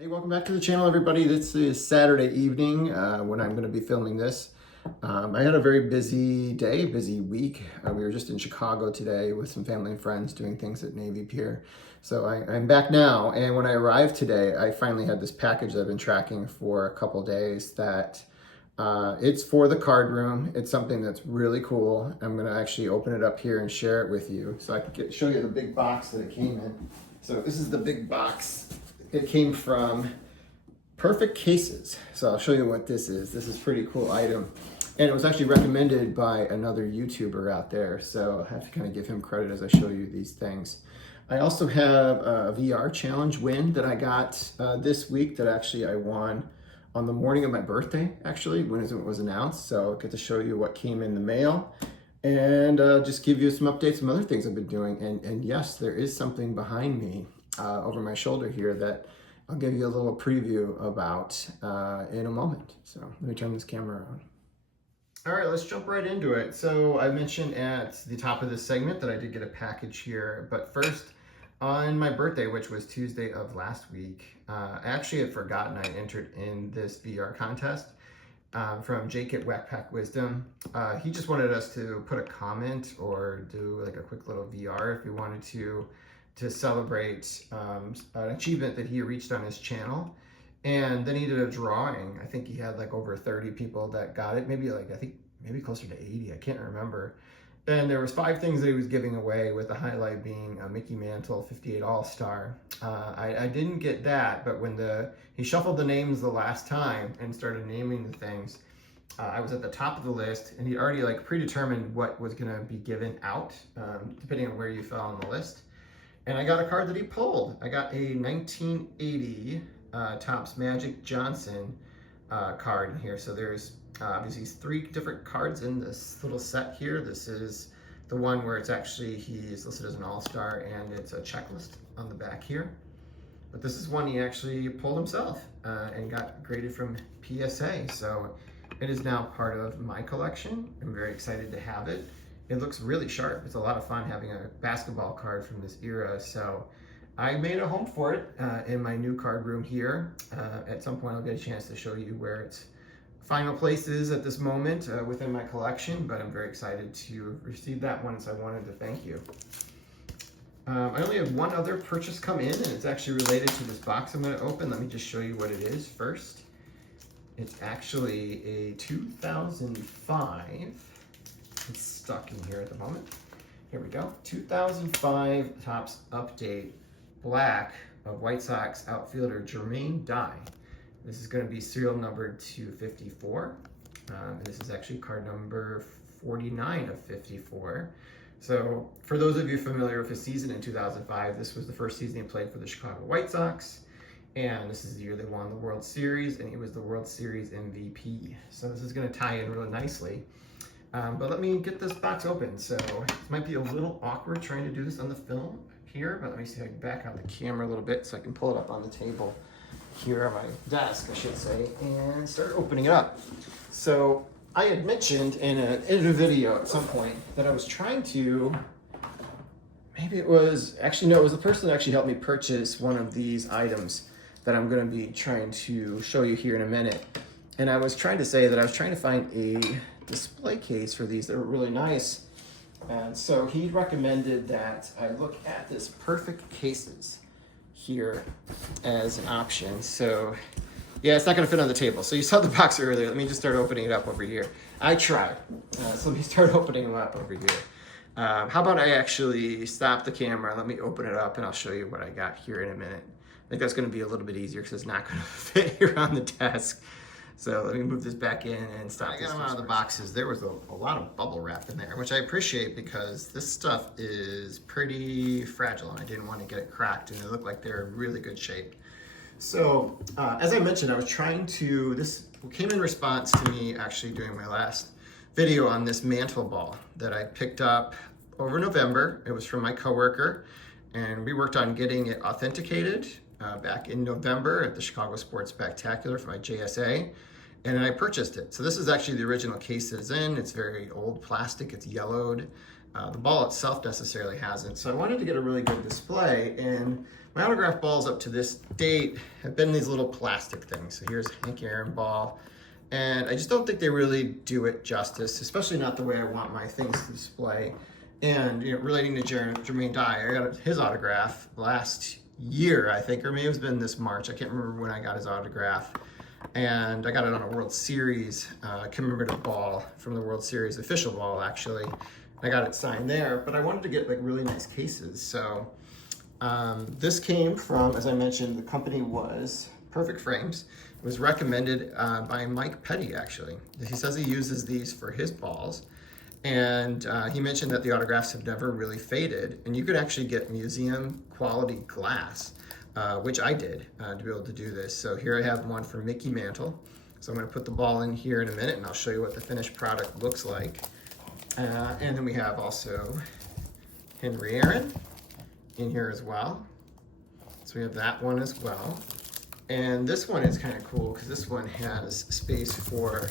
Hey, welcome back to the channel, everybody. This is Saturday evening when I'm going to be filming this. I had a very busy day, busy week. We were just in Chicago today with some family and friends doing things at Navy Pier. So I'm back now, and when I arrived today, I finally had this package that I've been tracking for a couple days that it's for the card room. It's something that's really cool. I'm going to actually open it up here and share it with you so I can show you the big box that it came in. So this is the big box. It came from Perfect Cases. So I'll show you what this is. This is a pretty cool item. And it was actually recommended by another YouTuber out there. So I have to kind of give him credit as I show you these things. I also have a VR challenge win that I got this week that actually I won on the morning of my birthday, actually, when it was announced. So I'll get to show you what came in the mail and just give you some updates, some other things I've been doing. And yes, there is something behind me over my shoulder here that I'll give you a little preview about in a moment. So let me turn this camera on. All right, let's jump right into it. So I mentioned at the top of this segment that I did get a package here, but first, on my birthday, which was Tuesday of last week, I actually had forgotten I entered in this VR contest from Jake at Whackpack Wisdom. He just wanted us to put a comment or do like a quick little VR if we wanted to celebrate an achievement that he reached on his channel. And then he did a drawing. I think he had like over 30 people that got it, maybe closer to 80, I can't remember. And there was 5 things that he was giving away, with the highlight being a Mickey Mantle 58 All-Star. I didn't get that, but when he shuffled the names the last time and started naming the things, I was at the top of the list, and he already like predetermined what was gonna be given out, depending on where you fell on the list. And I got a card that he pulled. I got a 1980 Topps Magic Johnson card in here. So there's obviously 3 different cards in this little set here. This is the one where it's actually, he's listed as an all-star, and it's a checklist on the back here. But this is one he actually pulled himself and got graded from PSA. So it is now part of my collection. I'm very excited to have it. It looks really sharp. It's a lot of fun having a basketball card from this era. So I made a home for it in my new card room here. At some point I'll get a chance to show you where its final place is at this moment within my collection, but I'm very excited to receive that one, so I wanted to thank you. I only have one other purchase come in, and it's actually related to this box I'm going to open. Let me just show you what it is first. It's actually a 2005. It's stuck in here at the moment. Here we go. 2005 Topps Update Black of White Sox outfielder Jermaine Dye. This is going to be serial number 254. This is actually card number 49 of 54. So for those of you familiar with his season in 2005, this was the first season he played for the Chicago White Sox. And this is the year they won the World Series, and he was the World Series MVP. So this is going to tie in really nicely. But let me get this box open. So it might be a little awkward trying to do this on the film here, but let me see if I can back out the camera a little bit so I can pull it up on the table here on my desk, I should say, and start opening it up. So I had mentioned in a video at some point that I was trying to, maybe it was, actually no, it was the person that actually helped me purchase one of these items that I'm going to be trying to show you here in a minute. And I was trying to say that I was trying to find a display case for these that were really nice. And so he recommended that I look at this Perfect Cases here as an option. So yeah, it's not going to fit on the table. So you saw the box earlier. Let me just start opening it up over here. I tried. So let me start opening them up over here. How about I actually stop the camera, let me open it up, and I'll show you what I got here in a minute. I think that's going to be a little bit easier because it's not going to fit here on the desk. So let me move this back in and stop. I got them out of the boxes. There was a lot of bubble wrap in there, which I appreciate because this stuff is pretty fragile and I didn't want to get it cracked, and they look like they're in really good shape. So as I mentioned, I was trying to, this came in response to me actually doing my last video on this mantle ball that I picked up over November. It was from my coworker, and we worked on getting it authenticated back in November at the Chicago Sports Spectacular for my JSA. And I purchased it. So this is actually the original case it's in. It's very old plastic, it's yellowed. The ball itself necessarily hasn't. So I wanted to get a really good display, and my autograph balls up to this date have been these little plastic things. So here's Hank Aaron ball, and I just don't think they really do it justice, especially not the way I want my things to display. And relating to Jermaine Dye, I got his autograph last year, I think, or maybe it's been this March. I can't remember when I got his autograph. And I got it on a World Series commemorative ball from the World Series official ball, actually. I got it signed there, but I wanted to get like really nice cases. So this came from, as I mentioned, the company was Perfect Frames. It was recommended by Mike Petty, actually. He says he uses these for his balls. And he mentioned that the autographs have never really faded, and you could actually get museum quality glass, which I did to be able to do this. So here I have one for Mickey Mantle. So I'm going to put the ball in here in a minute, and I'll show you what the finished product looks like. And then we have also Henry Aaron in here as well. So we have that one as well. And this one is kind of cool because this one has space for,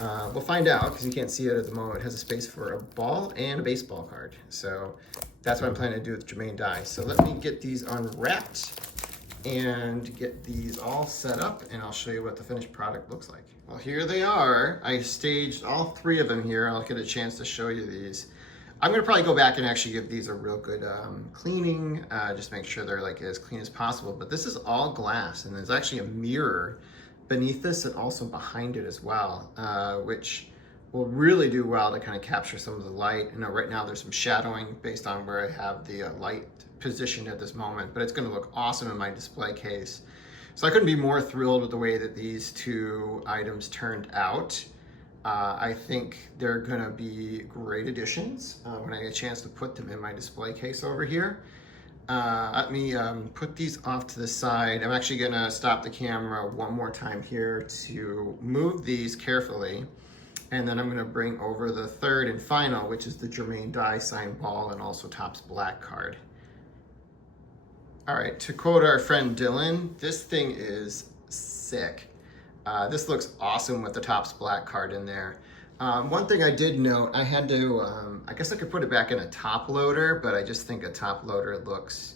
we'll find out because you can't see it at the moment. It has a space for a ball and a baseball card. So that's what I'm planning to do with Jermaine Dye. So let me get these unwrapped and get these all set up, and I'll show you what the finished product looks like. Well, here they are. I staged all three of them here. I'll get a chance to show you these. I'm gonna probably go back and actually give these a real good cleaning, just make sure they're like as clean as possible. But this is all glass, and there's actually a mirror beneath this and also behind it as well, which will really do well to kind of capture some of the light. You know, right now there's some shadowing based on where I have the light positioned at this moment, but it's going to look awesome in my display case. So I couldn't be more thrilled with the way that these two items turned out. I think they're going to be great additions when I get a chance to put them in my display case over here. Let me put these off to the side. I'm actually going to stop the camera one more time here to move these carefully. And then I'm going to bring over the third and final, which is the Jermaine Dye signed ball and also Topps Black card. All right, to quote our friend Dylan, this thing is sick. This looks awesome with the Topps Black card in there. One thing I did note, I had to, I guess I could put it back in a top loader, but I just think a top loader looks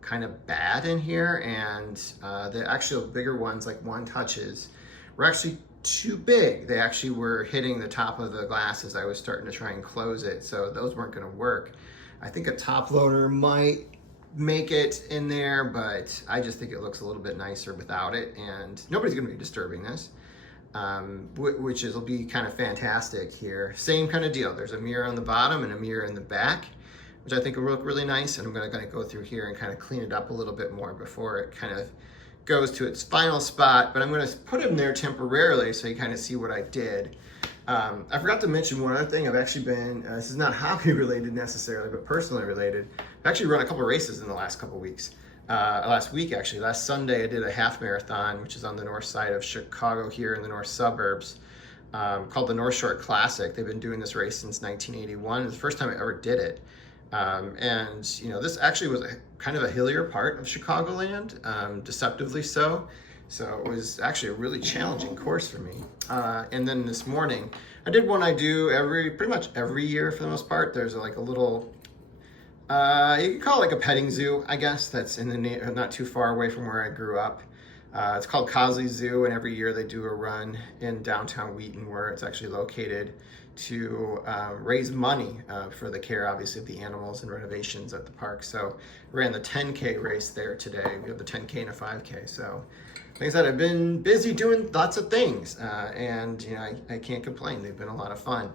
kind of bad in here. And the actual bigger ones, like One Touches, were actually too big. They actually were hitting the top of the glass as I was starting to try and close it. So those weren't gonna work. I think a top loader might make it in there, but I just think it looks a little bit nicer without it, and nobody's gonna be disturbing this, which will be kind of fantastic here. Same kind of deal. There's a mirror on the bottom and a mirror in the back, which I think will look really nice, and I'm gonna go through here and kind of clean it up a little bit more before it kind of goes to its final spot, but I'm gonna put him there temporarily so you kind of see what I did. I forgot to mention one other thing. I've actually been, this is not hobby related necessarily, but personally related. I've actually run a couple races in the last couple weeks. Last week actually, last Sunday I did a half marathon, which is on the north side of Chicago here in the north suburbs, called the North Shore Classic. They've been doing this race since 1981. It's the first time I ever did it. And you know, this actually was kind of a hillier part of Chicagoland, deceptively so. So it was actually a really challenging course for me. And then this morning, I did one I do pretty much every year for the most part. There's like a little, you can call it like a petting zoo, I guess, that's in the not too far away from where I grew up. It's called Cosley Zoo, and every year they do a run in downtown Wheaton where it's actually located to raise money for the care, obviously, of the animals and renovations at the park. So I ran the 10K race there today. We have the 10K and a 5K. So like I said, I've been busy doing lots of things, and you know, I can't complain. They've been a lot of fun.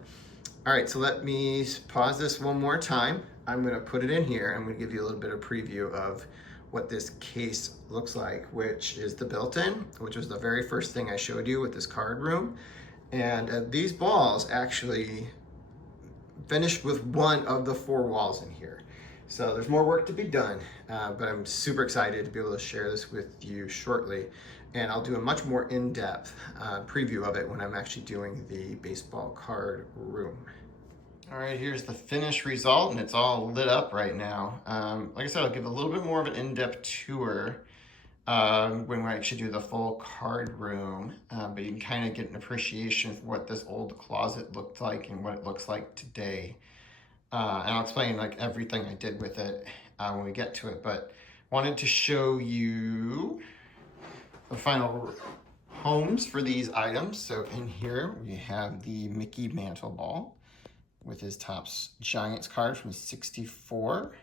All right, so let me pause this one more time. I'm gonna put it in here. I'm gonna give you a little bit of preview of what this case looks like, which is the built-in, which was the very first thing I showed you with this card room. And these balls actually finished with one of the 4 walls in here. So there's more work to be done, but I'm super excited to be able to share this with you shortly. And I'll do a much more in-depth preview of it when I'm actually doing the baseball card room. All right, here's the finished result, and it's all lit up right now. Like I said, I'll give a little bit more of an in-depth tour when we actually do the full card room, but you can kind of get an appreciation for what this old closet looked like and what it looks like today. And I'll explain like everything I did with it when we get to it, but wanted to show you the final homes for these items. So in here we have the Mickey Mantle Ball with his Topps Giants card from '64.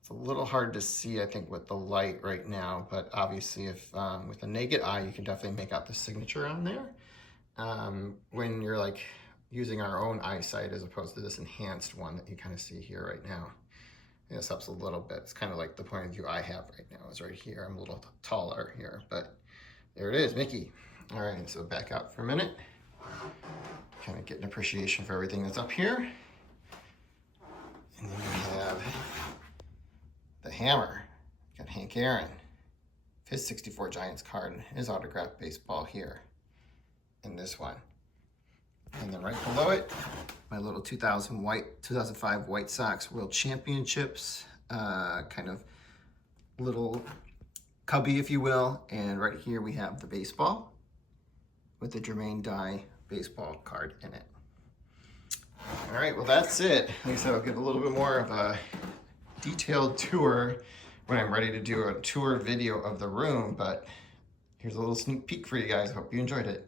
It's a little hard to see, I think, with the light right now, but obviously if with a naked eye, you can definitely make out the signature on there. When you're like using our own eyesight as opposed to this enhanced one that you kind of see here right now. This helps a little bit. It's kind of like the point of view I have right now is right here. I'm a little taller here, but there it is, Mickey. All right, so back out for a minute. Kind of get an appreciation for everything that's up here. And then we have the hammer. Got Hank Aaron, his '64 Giants card, and his autographed baseball here. And this one. And then right below it, my little 2005 White Sox World Championships, kind of little cubby, if you will. And right here we have the baseball with the Jermaine Dye baseball card in it. All right, well that's it. Like I said, I'll give a little bit more of a detailed tour when I'm ready to do a tour video of the room, but here's a little sneak peek for you guys. Hope you enjoyed it.